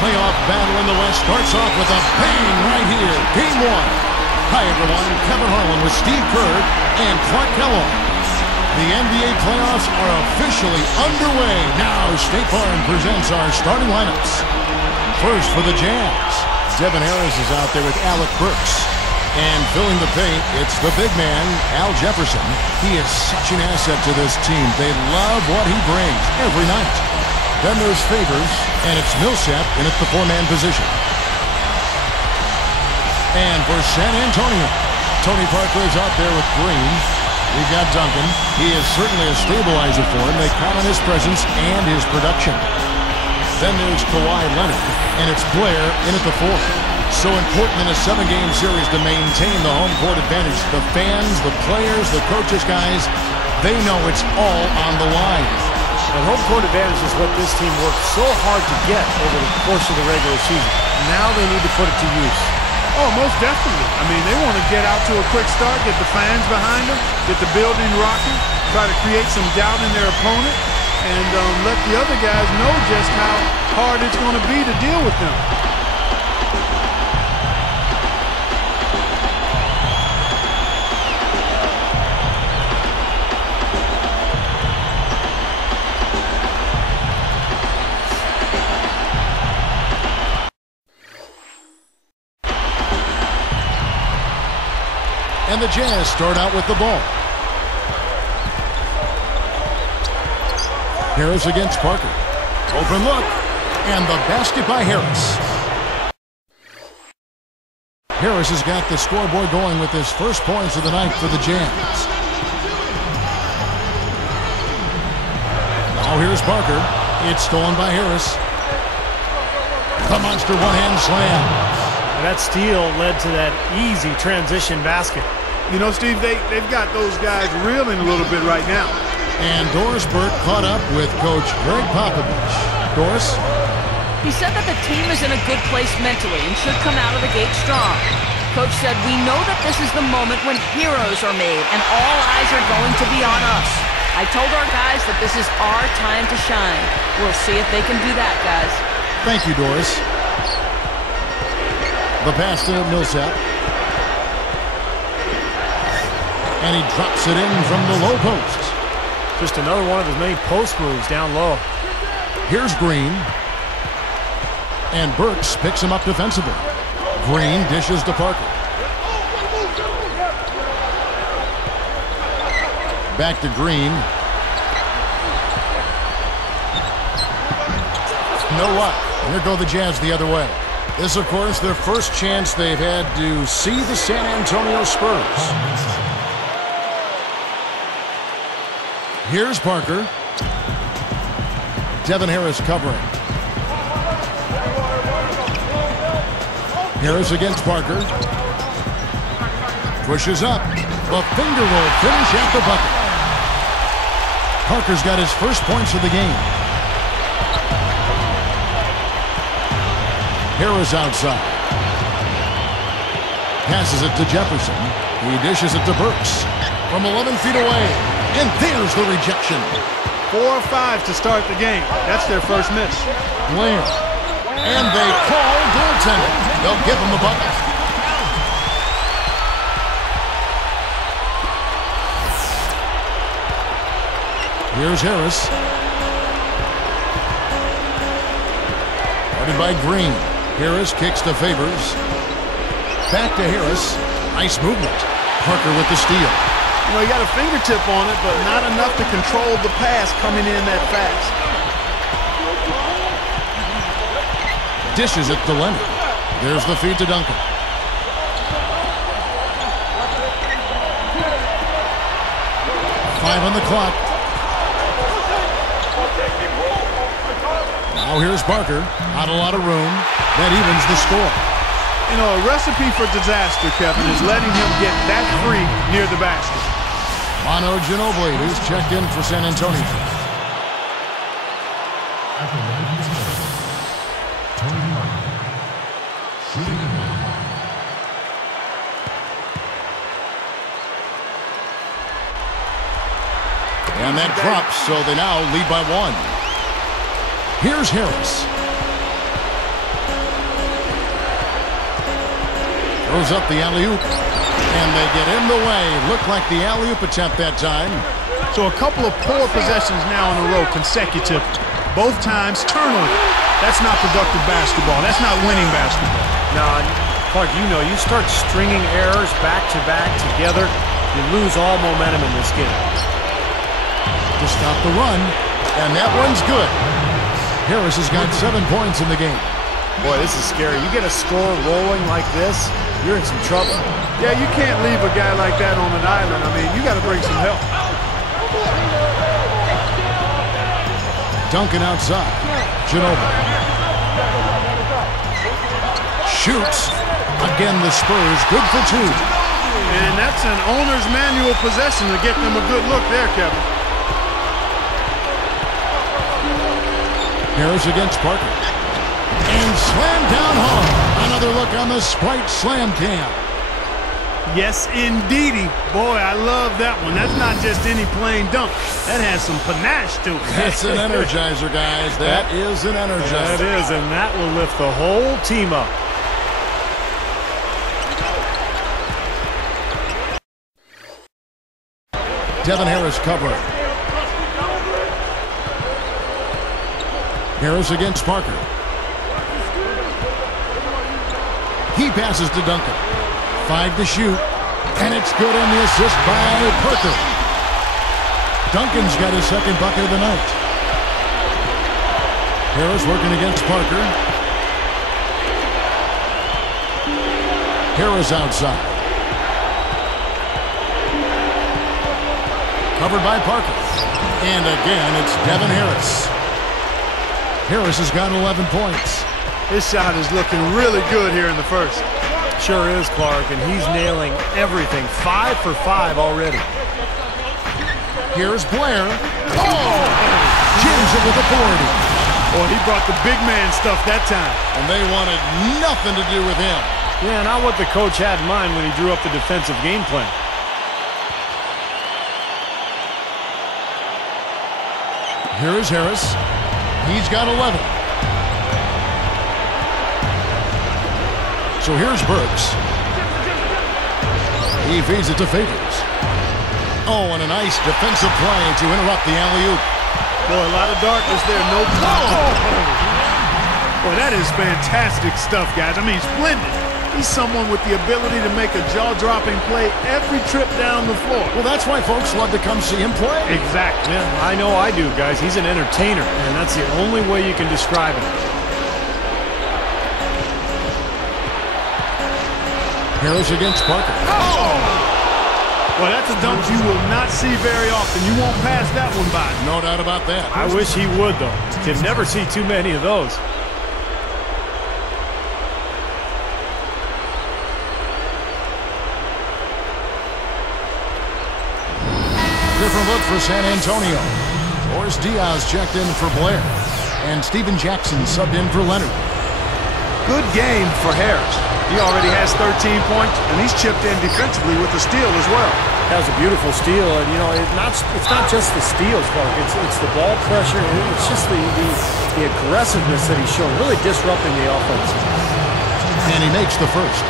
playoff battle in the West starts off with a bang right here. Game 1. Hi, everyone. Kevin Harlan with Steve Kerr and Clark Kellogg. The NBA playoffs are officially underway. Now, State Farm presents our starting lineups. First for the Jazz, Devin Harris is out there with Alec Burks. And filling the paint, it's the big man, Al Jefferson. He is such an asset to this team. They love what he brings every night. Then there's Favors, and it's Millsap in at the four-man position. And for San Antonio, Tony Parker is out there with Green. We've got Duncan. He is certainly a stabilizer for him. They count on his presence and his production. Then there's Kawhi Leonard, and it's Blair in at the fourth. So important in a 7-game series to maintain the home court advantage. The fans, the players, the coaches, guys, they know it's all on the line. And home court advantage is what this team worked so hard to get over the course of the regular season. Now they need to put it to use. Oh, most definitely. I mean, they want to get out to a quick start, get the fans behind them, get the building rocking, try to create some doubt in their opponent, and let the other guys know just how hard it's going to be to deal with them. And the Jazz start out with the ball. Harris against Parker. Open look. And the basket by Harris. Harris has got the scoreboard going with his first points of the night for the Jazz. Now here's Parker. It's stolen by Harris. The monster one-hand slam. And that steal led to that easy transition basket. You know, Steve, they've got those guys reeling a little bit right now. And Doris Burke caught up with Coach Greg Popovich. Doris? He said that the team is in a good place mentally and should come out of the gate strong. Coach said, we know that this is the moment when heroes are made and all eyes are going to be on us. I told our guys that this is our time to shine. We'll see if they can do that, guys. Thank you, Doris. The pass to Millsap. And he drops it in from the low post. Just another one of his many post moves down low. Here's Green. And Burks picks him up defensively. Green dishes to Parker. Back to Green. No luck. Here go the Jazz the other way. This, of course, their first chance they've had to see the San Antonio Spurs. Here's Parker. Devin Harris covering. Harris against Parker. Pushes up. The finger roll finish at the bucket. Parker's got his first points of the game. Harris outside. Passes it to Jefferson. He dishes it to Burks. From 11 feet away. And there's the rejection. 4 or 5 to start the game. That's their first miss. Blair. And they call goaltending. They'll give him the bucket. Here's Harris. Guarded by Green. Harris kicks to Favors. Back to Harris. Nice movement. Parker with the steal. You know, he got a fingertip on it, but not enough to control the pass coming in that fast. Dishes it to Leonard. There's the feed to Duncan. Five on the clock. Now here's Parker. Not a lot of room. That evens the score. You know, a recipe for disaster, Kevin, is letting him get that free near the basket. Manu Ginobili, who's checked in for San Antonio. And that drops, so they now lead by 1. Here's Harris. Throws up the alley-oop. And they get in the way. Looked like the alley-oop attempt that time. So a couple of poor possessions now in a row, consecutive. Both times turnover. That's not productive basketball. That's not winning basketball. No, Clark, you know, you start stringing errors back-to-back together, you lose all momentum in this game. To stop the run, and that one's good. Harris has got 7 points in the game. Boy, this is scary. You get a score rolling like this, you're in some trouble. Yeah, you can't leave a guy like that on an island. I mean, you got to bring some help. Duncan outside. Ginobili. Shoots. Again, the Spurs good for 2. And that's an owner's manual possession to get them a good look there, Kevin. Harris against Parker. And slammed down hard. Another look on the Sprite slam cam. Yes, indeedy. Boy, I love that one. That's not just any plain dunk. That has some panache to it. That's an energizer, guys. That is an energizer. That is, and that will lift the whole team up. Devin Harris covering. Harris against Parker. He passes to Duncan. 5 to shoot. And it's good on the assist by Parker. Duncan's got his second bucket of the night. Harris working against Parker. Harris outside. Covered by Parker. And again, it's Devin Harris. Harris has got 11 points. His shot is looking really good here in the first. Sure is, Clark, and he's nailing everything. 5 for 5 already. Here's Blair. Oh! Jams it with authority. Boy, he brought the big man stuff that time. And they wanted nothing to do with him. Yeah, not what the coach had in mind when he drew up the defensive game plan. Here is Harris. He's got 11. So here's Burks. He feeds it to Favors. Oh, and a nice defensive play to interrupt the alley-oop. Boy, a lot of darkness there. No problem. Boy, that is fantastic stuff, guys. I mean, splendid. He's someone with the ability to make a jaw-dropping play every trip down the floor. Well, that's why folks love to come see him play. Exactly. Yeah, I know I do, guys. He's an entertainer, and that's the only way you can describe him. Harris against Parker. Oh! Well, that's a dunk you will not see very often. You won't pass that one by. No doubt about that. I wish he would, though. Can never see too many of those. Different look for San Antonio. Boris Diaz checked in for Blair. And Steven Jackson subbed in for Leonard. Good game for Harris. He already has 13 points, and he's chipped in defensively with a steal as well. That was a beautiful steal, and you know, it's not just the steals, Clark. It's the ball pressure. It's just the aggressiveness that he's showing, really disrupting the offense. And he makes the first.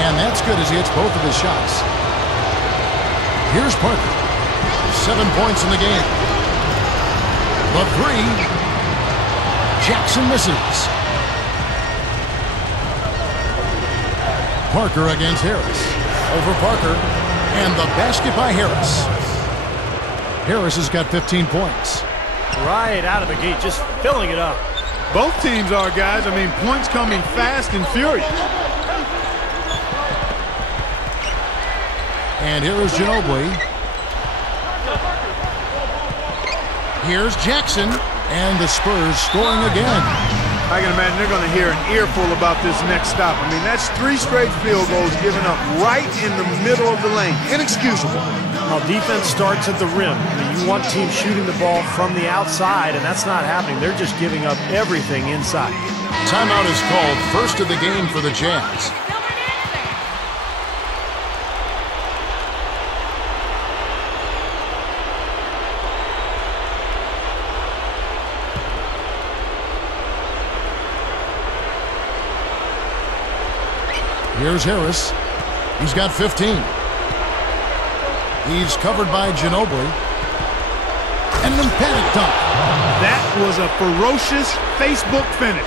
And that's good as he hits both of his shots. Here's Parker. 7 points in the game. The 3. Jackson misses. Parker against Harris. Over Parker. And the basket by Harris. Harris has got 15 points. Right out of the gate, just filling it up. Both teams are, guys. I mean, points coming fast and furious. And here is Ginobili. Here's Jackson. And the Spurs scoring again. I can imagine they're going to hear an earful about this next stop. I mean, that's 3 straight field goals given up right in the middle of the lane. Inexcusable. Well, defense starts at the rim. I mean, you want teams shooting the ball from the outside, and that's not happening. They're just giving up everything inside. Timeout is called. First of the game for the Jazz. Here's Harris. He's got 15. He's covered by Ginobili. And an emphatic dunk. That was a ferocious Facebook finish.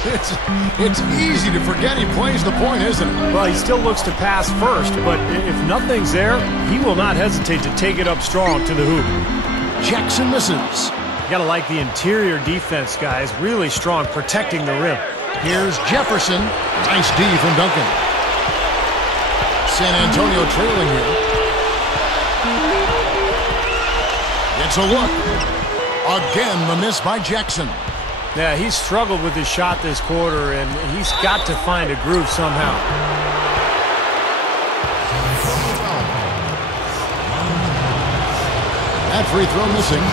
It's easy to forget he plays the point, isn't it? Well, he still looks to pass first, but if nothing's there, he will not hesitate to take it up strong to the hoop. Jackson misses. You gotta like the interior defense, guys. Really strong, protecting the rim. Here's Jefferson. Nice D from Duncan. San Antonio trailing here. It's a look. Again, the miss by Jackson. Yeah, he's struggled with his shot this quarter, and he's got to find a groove somehow. That free throw missing.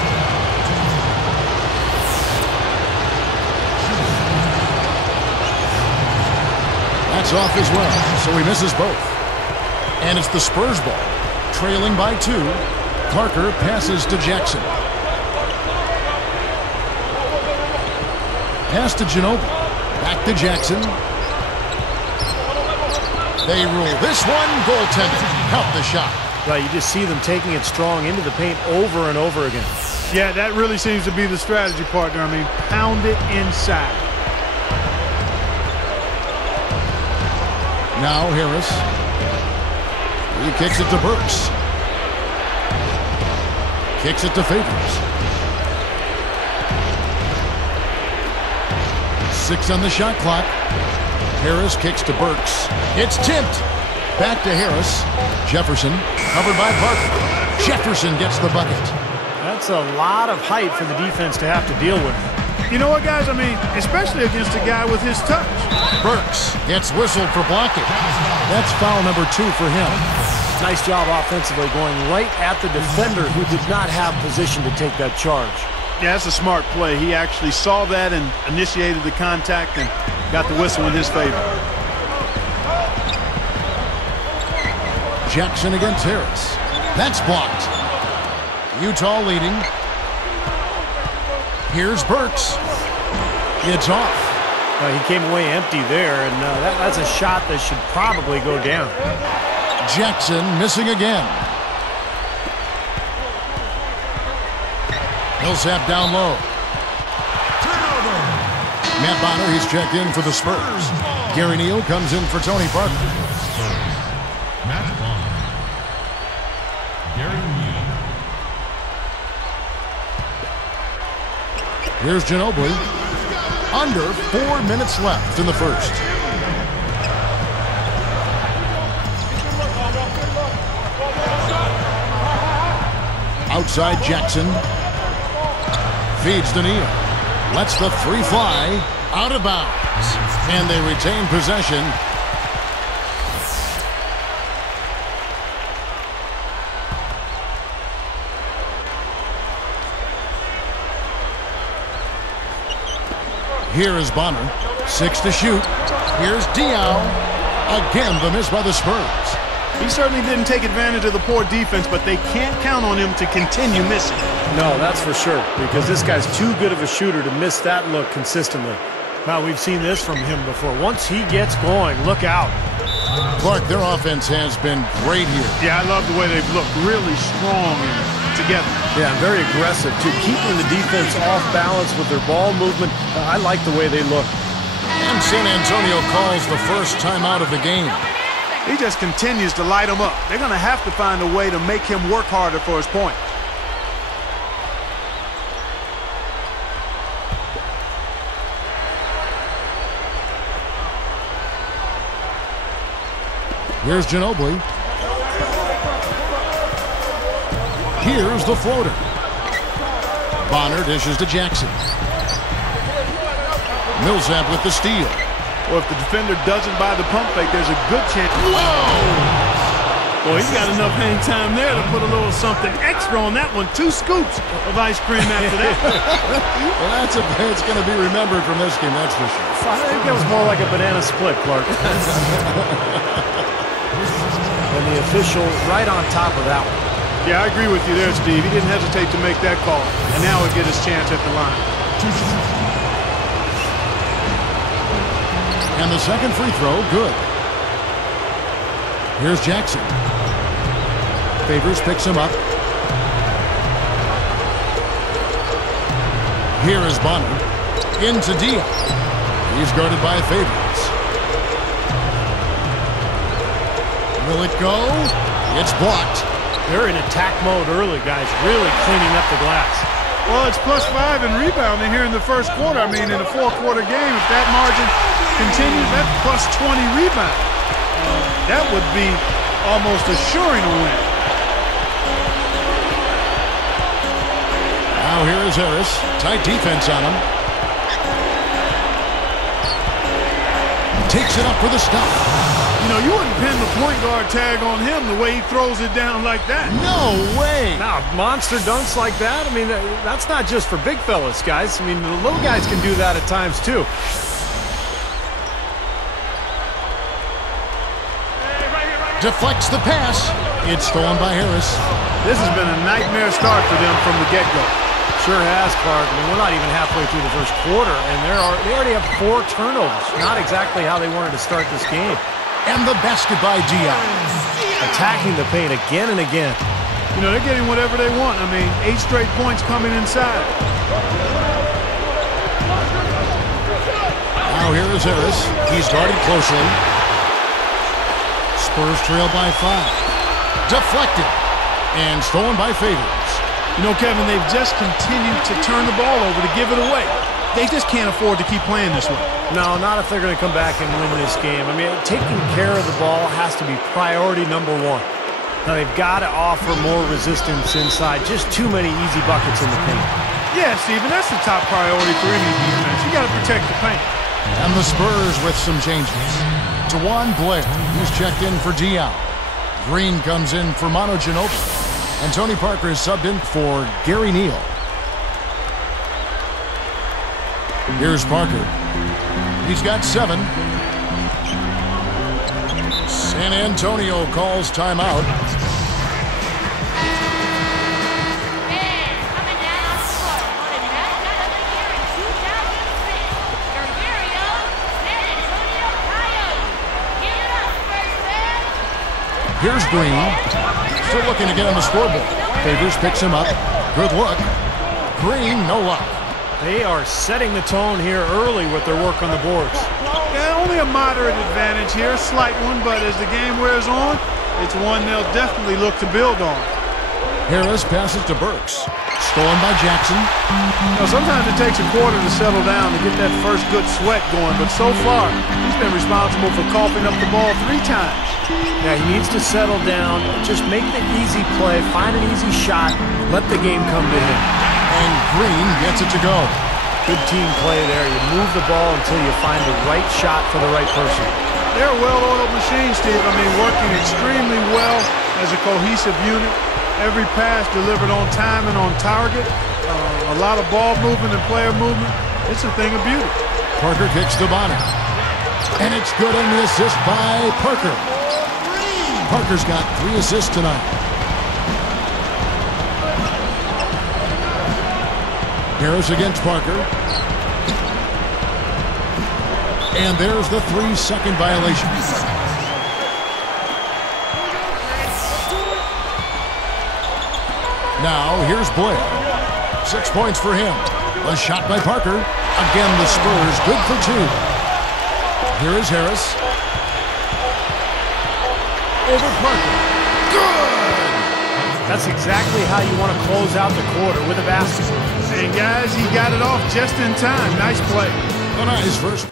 That's off as well, so he misses both. And it's the Spurs ball. Trailing by 2. Parker passes to Jackson. Pass to Ginobili. Back to Jackson. They rule this one. Goaltending. Help the shot. Right, you just see them taking it strong into the paint over and over again. Yeah, that really seems to be the strategy, partner. I mean, pound it inside. Now Harris. He kicks it to Burks. Kicks it to Favors. 6 on the shot clock. Harris kicks to Burks. It's tipped. Back to Harris. Jefferson covered by Parker. Jefferson gets the bucket. That's a lot of height for the defense to have to deal with. You know what, guys? I mean, especially against a guy with his touch. Burks gets whistled for blocking. That's foul number 2 for him. Nice job offensively, going right at the defender who did not have position to take that charge. Yeah, that's a smart play. He actually saw that and initiated the contact and got the whistle in his favor. Jackson against Harris. That's blocked. Utah leading. Here's Burks. It's off. He came away empty there, and that's a shot that should probably go down. Jackson missing again. Millsap down low. Turnover. Matt Bonner, he's checked in for the Spurs. Gary Neal comes in for Tony Parker. Matt Bonner. Gary Neal. Here's Ginobili. Under 4 minutes left in the first. Outside Jackson. Feeds to Neal. Lets the 3 fly. Out of bounds. And they retain possession. Here is Bonner. 6 to shoot. Here's Diaw. Again, the miss by the Spurs. He certainly didn't take advantage of the poor defense, but they can't count on him to continue missing. No, that's for sure, because this guy's too good of a shooter to miss that look consistently. Now, we've seen this from him before. Once he gets going, look out. Clark, their offense has been great here. Yeah, I love the way they've looked. Really strong and together. Yeah, very aggressive, too. Keeping the defense off balance with their ball movement. I like the way they look. And San Antonio calls the first timeout of the game. He just continues to light them up. They're going to have to find a way to make him work harder for his point. Here's Ginobili. Here's the floater. Bonner dishes to Jackson. Millsap with the steal. Well, if the defender doesn't buy the pump fake, there's a good chance. Whoa! Well, he's got enough hang time there to put a little something extra on that one. 2 scoops of ice cream after that. Well, it's going to be remembered from this game, that's for sure. I think that was more like a banana split, Clark. And the official right on top of that one. Yeah, I agree with you there, Steve. He didn't hesitate to make that call. And now he'll get his chance at the line. And the second free throw, good. Here's Jackson. Favors picks him up. Here is Bonner. Into Diaz. He's guarded by Favors. Will it go? It's blocked. They're in attack mode early, guys. Really cleaning up the glass. Well, it's +5 in rebounding here in the first quarter. I mean, in a four-quarter game, if that margin continues, that's +20 rebounds. That would be almost assuring a win. Now here is Harris. Tight defense on him. Takes it up for the stop. You know, you wouldn't pin the point guard tag on him the way he throws it down like that. No way. Now, monster dunks like that, I mean, that's not just for big fellas, guys. I mean, the little guys can do that at times, too. Deflects the pass. It's stolen by Harris. This has been a nightmare start for them from the get-go. Sure has, Clark. I mean, we're not even halfway through the first quarter, and they already have 4 turnovers. Not exactly how they wanted to start this game. And the basket by Diaz. Attacking the paint again and again. You know, they're getting whatever they want. I mean, 8 straight points coming inside. Now here is Harris. He's guarded closely. Spurs trail by 5. Deflected. And stolen by Favors. You know, Kevin, they've just continued to turn the ball over to give it away. They just can't afford to keep playing this way. No, not if they're going to come back and win this game. I mean, taking care of the ball has to be priority number 1. Now, they've got to offer more resistance inside. Just too many easy buckets in the paint. Yeah, Steven, that's the top priority for any defense. You got to protect the paint. And the Spurs with some changes. DeJuan Blair, who's checked in for Dion. Green comes in for Manu Ginobili. And Tony Parker is subbed in for Gary Neal. Here's Parker. He's got 7. San Antonio calls timeout. Here's Green. Still looking to get on the scoreboard. Favors picks him up. Good look. Green, no luck. They are setting the tone here early with their work on the boards. Yeah, only a moderate advantage here, slight one, but as the game wears on, it's one they'll definitely look to build on. Harris passes to Burks. Stolen by Jackson. Now, sometimes it takes a quarter to settle down to get that first good sweat going, but so far, he's been responsible for coughing up the ball 3 times. Yeah, he needs to settle down, just make the easy play, find an easy shot, let the game come to him. And Green gets it to go. Good team play there. You move the ball until you find the right shot for the right person. They're a well-oiled machine, Steve. I mean, working extremely well as a cohesive unit. Every pass delivered on time and on target. A lot of ball movement and player movement. It's a thing of beauty. Parker kicks to Bonner. And it's good on the assist by Parker. Parker's got 3 assists tonight. Harris against Parker. And there's the 3-second violation. Now, here's Blair. 6 points for him. A shot by Parker. Again, the Spurs good for 2. Here is Harris. Over Parker. Good! That's exactly how you want to close out the quarter, with a basket. And guys, he got it off just in time. Nice play. A nice first.